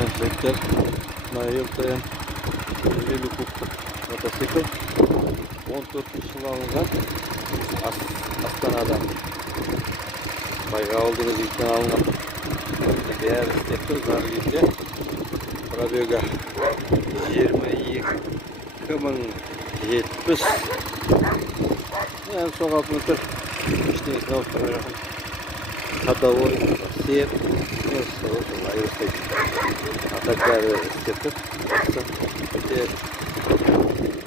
Жігіттер, ЛТМ 50 кубтық мотоцикл 14 жыл алынған Астанадан Байғауылдың өзінен алынған. Бәрі істеп тұр, зар күйінде. Пробега 22.070. Yani соғалып мүтір ештеңесін ауыстырмай жақын ходовой сеп ата бәрі істеп тұр.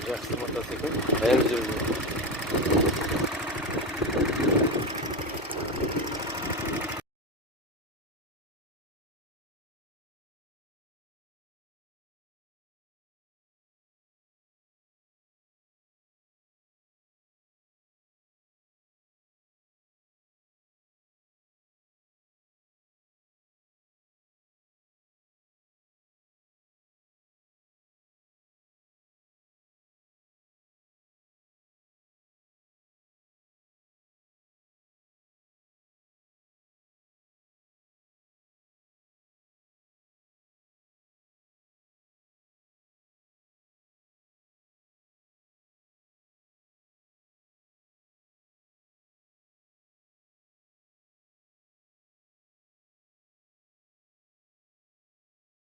Жақсы мотоцикл, бәрі жүріп